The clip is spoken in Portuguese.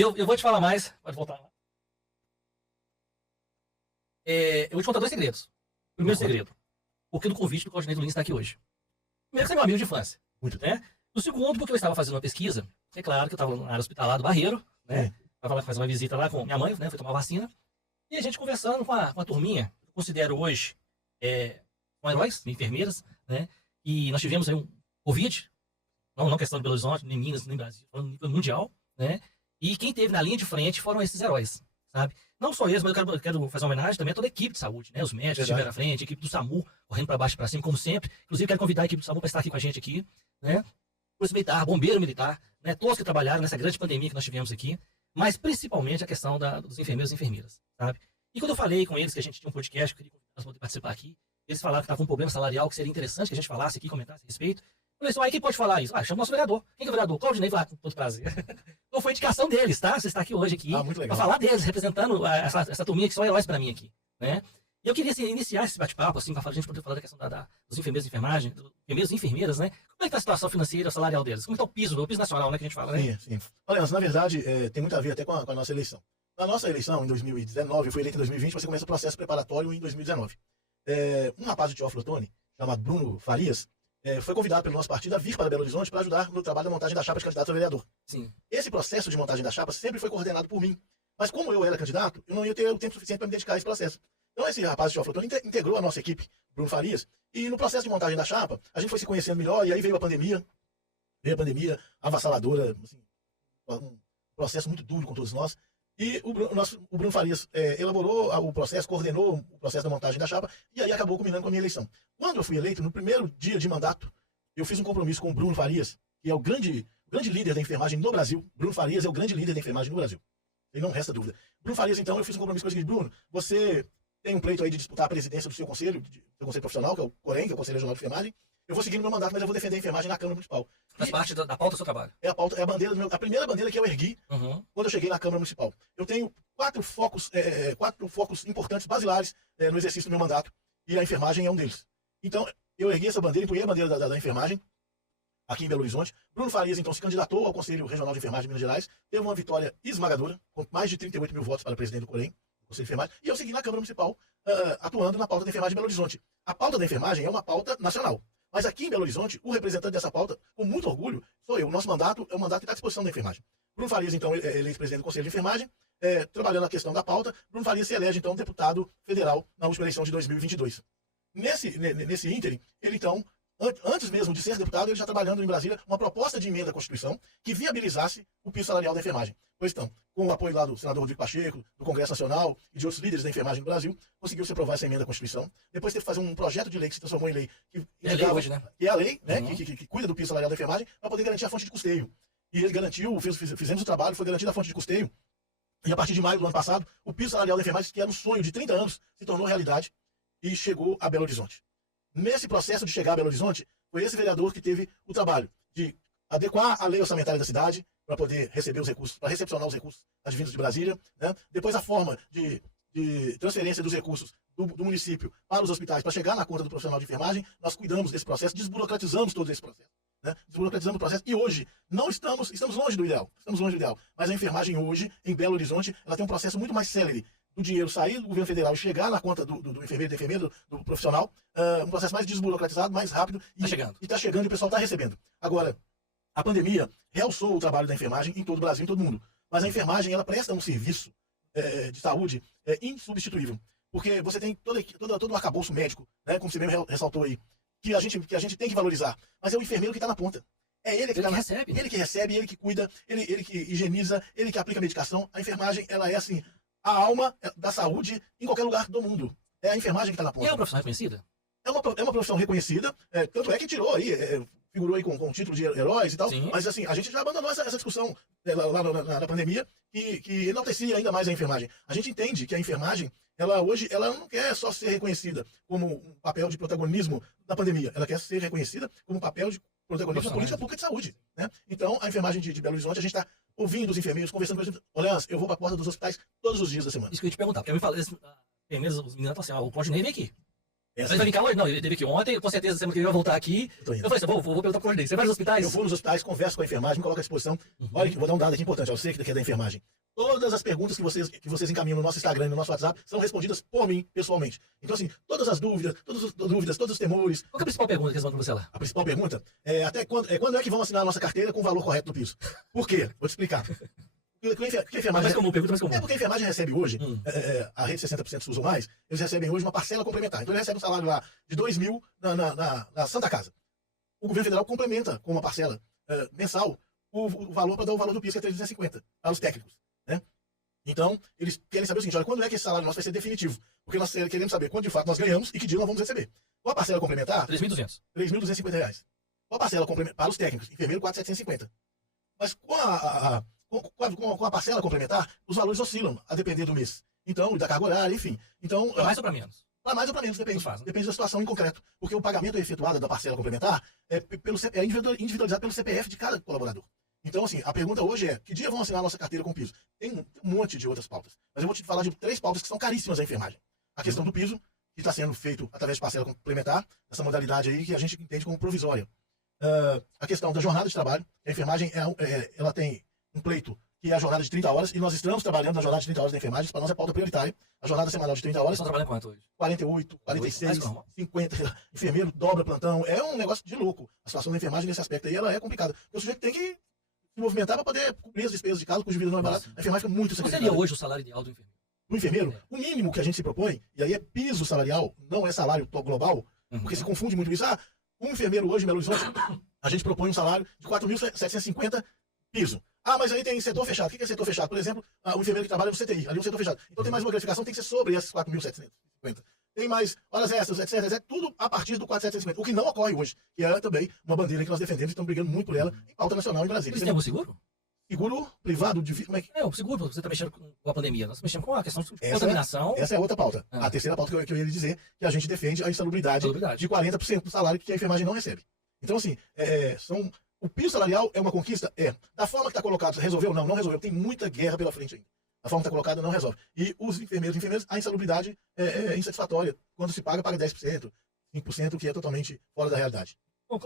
eu vou te falar mais. Pode voltar lá. Eu vou te contar 2 segredos. Primeiro segredo. Por que do convite do Claudinei do Lins estar aqui hoje? Primeiro, que você é meu amigo de infância. Muito né? O segundo, porque eu estava fazendo uma pesquisa. É claro que eu estava na área hospitalar do Barreiro, né? Estava lá fazer uma visita lá com minha mãe, né? Fui tomar vacina. E a gente conversando com a turminha, eu considero hoje são heróis, enfermeiras, né? E nós tivemos aí um Covid, não questão de Belo Horizonte, nem Minas, nem Brasil, falando nível mundial, né? E quem teve na linha de frente foram esses heróis, sabe? Não só eles, mas eu quero fazer uma homenagem também a toda a equipe de saúde, né? Os médicos que estiveram à frente, a equipe do SAMU, correndo para baixo e para cima, como sempre. Inclusive, quero convidar a equipe do SAMU para estar aqui com a gente aqui, né? Polícia Militar, Bombeiro Militar, né? Todos que trabalharam nessa grande pandemia que nós tivemos aqui, mas principalmente a questão dos enfermeiros e enfermeiras, sabe? E quando eu falei com eles que a gente tinha um podcast, que eu queria poder participar aqui, eles falaram que estava com um problema salarial, que seria interessante que a gente falasse aqui, comentasse a respeito. Eu falei assim, quem pode falar isso? Chama o nosso vereador. Quem que é o vereador? Claudinei, com todo prazer. Então foi indicação deles, tá? Você está aqui hoje aqui para falar deles, representando essa turminha que são heróis para mim aqui, né? E eu queria assim, iniciar esse bate-papo, assim, para a gente poder falar da questão dos enfermeiros de enfermagem, dos enfermeiros e enfermeiras, né? Como é que está a situação financeira, salarial deles? Como está o piso nacional, né, que a gente fala, né? Sim. Olha, na verdade, tem muito a ver até com a nossa eleição. Na nossa eleição, em 2019, eu fui eleito em 2020, você começa o processo preparatório em 2019. Um rapaz de Teófilo Otoni, chamado Bruno Farias, foi convidado pelo nosso partido a vir para Belo Horizonte para ajudar no trabalho da montagem da chapa de candidato a vereador. Sim. Esse processo de montagem da chapa sempre foi coordenado por mim. Mas como eu era candidato, eu não ia ter o tempo suficiente para me dedicar a esse processo. Então esse rapaz de Teófilo Otoni integrou a nossa equipe, Bruno Farias, e no processo de montagem da chapa, a gente foi se conhecendo melhor, e aí veio a pandemia avassaladora, assim, um processo muito duro com todos nós. E o Bruno Farias elaborou o processo, coordenou o processo da montagem da chapa, e aí acabou culminando com a minha eleição. Quando eu fui eleito, no primeiro dia de mandato, eu fiz um compromisso com o Bruno Farias, que é o grande líder da enfermagem no Brasil. Bruno Farias é o grande líder da enfermagem no Brasil. E não resta dúvida. Bruno Farias, então, eu fiz um compromisso com ele. Bruno, você tem um pleito aí de disputar a presidência do seu conselho profissional, que é o COREN, que é o Conselho Regional de Enfermagem. Eu vou seguir no meu mandato, mas eu vou defender a enfermagem na Câmara Municipal. Faz parte da pauta do seu trabalho. É a bandeira a primeira bandeira que eu ergui quando eu cheguei na Câmara Municipal. Eu tenho 4 focos importantes, basilares, no exercício do meu mandato, e a enfermagem é um deles. Então, eu ergui essa bandeira, empunhei a bandeira da enfermagem, aqui em Belo Horizonte. Bruno Farias, então, se candidatou ao Conselho Regional de Enfermagem de Minas Gerais, teve uma vitória esmagadora, com mais de 38 mil votos para presidente do COREN, do Conselho de Enfermagem, e eu segui na Câmara Municipal, atuando na pauta da enfermagem de Belo Horizonte. A pauta da enfermagem é uma pauta nacional. Mas aqui em Belo Horizonte, o representante dessa pauta, com muito orgulho, sou eu. O nosso mandato é um mandato que está à disposição da enfermagem. Bruno Farias, então, eleito presidente do Conselho de Enfermagem, trabalhando a questão da pauta. Bruno Farias se elege, então, deputado federal na última eleição de 2022. Nesse ínterim, ele, então, antes mesmo de ser deputado, ele já trabalhando em Brasília uma proposta de emenda à Constituição que viabilizasse o piso salarial da enfermagem. Pois então, com o apoio lá do senador Rodrigo Pacheco, do Congresso Nacional e de outros líderes da enfermagem no Brasil, conseguiu-se aprovar essa emenda à Constituição. Depois teve que fazer um projeto de lei que se transformou em lei, que é lei hoje, né? Que é a lei, né, que cuida do piso salarial da enfermagem, para poder garantir a fonte de custeio. E ele garantiu, fizemos o trabalho, foi garantida a fonte de custeio. E a partir de maio do ano passado, o piso salarial da enfermagem, que era um sonho de 30 anos, se tornou realidade e chegou a Belo Horizonte. Nesse processo de chegar a Belo Horizonte, foi esse vereador que teve o trabalho de adequar a lei orçamentária da cidade para poder receber os recursos, para recepcionar os recursos advindos de Brasília, né? Depois a forma de transferência dos recursos do município para os hospitais, para chegar na conta do profissional de enfermagem. Nós cuidamos desse processo, desburocratizamos todo esse processo. Né? Desburocratizamos o processo e hoje estamos longe do ideal, mas a enfermagem hoje, em Belo Horizonte, ela tem um processo muito mais célere do dinheiro sair do governo federal e chegar na conta do enfermeiro, da enfermeira, do profissional, um processo mais desburocratizado, mais rápido, e está chegando e o pessoal está recebendo. Agora, a pandemia realçou o trabalho da enfermagem em todo o Brasil, em todo o mundo, mas a enfermagem, ela presta um serviço de saúde insubstituível, porque você tem todo o arcabouço médico, né, como você mesmo ressaltou aí, que a gente tem que valorizar, mas é o enfermeiro que está na ponta. É ele que recebe. Ele que recebe, ele que cuida, ele que higieniza, ele que aplica a medicação. A enfermagem, ela é assim, a alma da saúde em qualquer lugar do mundo. É a enfermagem que está na ponta. E é uma profissão reconhecida? É uma profissão reconhecida, tanto é que tirou aí, figurou aí com o título de heróis e tal. Sim. Mas assim, a gente já abandonou essa discussão lá na pandemia, que enaltecia ainda mais a enfermagem. A gente entende que a enfermagem, hoje, ela não quer só ser reconhecida como um papel de protagonismo na pandemia, ela quer ser reconhecida como um papel de protagonismo na política pública de saúde. Né? Então, a enfermagem de Belo Horizonte, a gente está ouvindo os enfermeiros, conversando com eles. Olha, eu vou para a porta dos hospitais todos os dias da semana. Isso que eu ia te perguntar, porque eu me falei, os meninos falam assim, o Claudinei vem aqui. Ele vai vir cá hoje? Não, ele teve aqui ontem, com certeza semana que ele vai voltar aqui. Eu falei assim, vou perguntar pro Ordem. Você vai nos hospitais? Eu vou nos hospitais, converso com a enfermagem, me coloco à disposição. Olha, vou dar um dado aqui importante, eu sei que é da enfermagem. Todas as perguntas que vocês encaminham no nosso Instagram e no nosso WhatsApp são respondidas por mim, pessoalmente. Então, assim, todas as dúvidas, todos os temores. Qual é a principal pergunta que eles mandam pra você lá? A principal pergunta é até quando é que vão assinar a nossa carteira com o valor correto do piso? Por quê? Vou te explicar. Porque a enfermagem, pergunta mais comum. porque a enfermagem recebe hoje, a rede 60% SUS ou mais, eles recebem hoje uma parcela complementar. Então, eles recebem um salário lá de 2 mil na Santa Casa. O governo federal complementa com uma parcela mensal o valor para dar o valor do piso, que é 350 para os técnicos. Né? Então, eles querem saber o seguinte, olha, quando é que esse salário nosso vai ser definitivo? Porque nós queremos saber quando de fato nós ganhamos e que dia nós vamos receber. Com a parcela complementar... 3.200. R$ 3.250. Com a parcela complementar para os técnicos, enfermeiro, 4.750. Mas com a parcela complementar, os valores oscilam, a depender do mês. Então, da carga horária, enfim. Então, Para mais ou para menos? Para mais ou para menos, depende. Depende da situação em concreto. Porque o pagamento efetuado da parcela complementar é individualizado pelo CPF de cada colaborador. Então, assim, a pergunta hoje é, que dia vão assinar a nossa carteira com piso? Tem um monte de outras pautas. Mas eu vou te falar de 3 pautas que são caríssimas da enfermagem. A questão do piso, que está sendo feito através de parcela complementar, essa modalidade aí que a gente entende como provisória. A questão da jornada de trabalho. A enfermagem, ela tem um pleito que é a jornada de 30 horas, e nós estamos trabalhando na jornada de 30 horas da enfermagem, para nós é pauta prioritária. A jornada semanal de 30 horas. Vocês estão trabalhando quanto hoje? 48, 46, 50, enfermeiro dobra plantão. É um negócio de louco. A situação da enfermagem nesse aspecto aí, ela é complicada. Porque o sujeito tem que se movimentar para poder cobrir as despesas de casa, cujo vida não é barato. A enfermagem fica muito sacrificada. Qual seria hoje o salário ideal do enfermeiro? O enfermeiro, o mínimo que a gente se propõe, e aí é piso salarial, não é salário global, porque se confunde muito isso. Um enfermeiro hoje em Belo Horizonte, a gente propõe um salário de 4.750 piso. Mas aí tem setor fechado. O que é setor fechado? Por exemplo, o enfermeiro que trabalha no CTI, ali é um setor fechado. Então tem mais uma gratificação, tem que ser sobre esses 4.750. Tem mais horas extras, etc. É tudo a partir do 4.750. O que não ocorre hoje, que é também uma bandeira que nós defendemos e estamos brigando muito por ela em pauta nacional em Brasília. Eles têm algum seguro? Seguro privado de... Como é que... O seguro, você está mexendo com a pandemia. Nós mexemos com a questão de contaminação. Essa é outra pauta. A terceira pauta que eu ia lhe dizer, que a gente defende a insalubridade de 40% do salário que a enfermagem não recebe. Então, assim, o piso salarial é uma conquista? É. Da forma que está colocado, resolveu? Não resolveu. Tem muita guerra pela frente ainda. Da forma que está colocada, não resolve. E os enfermeiros, a insalubridade é insatisfatória. Quando se paga 10%, 5%, que é totalmente fora da realidade. Bom,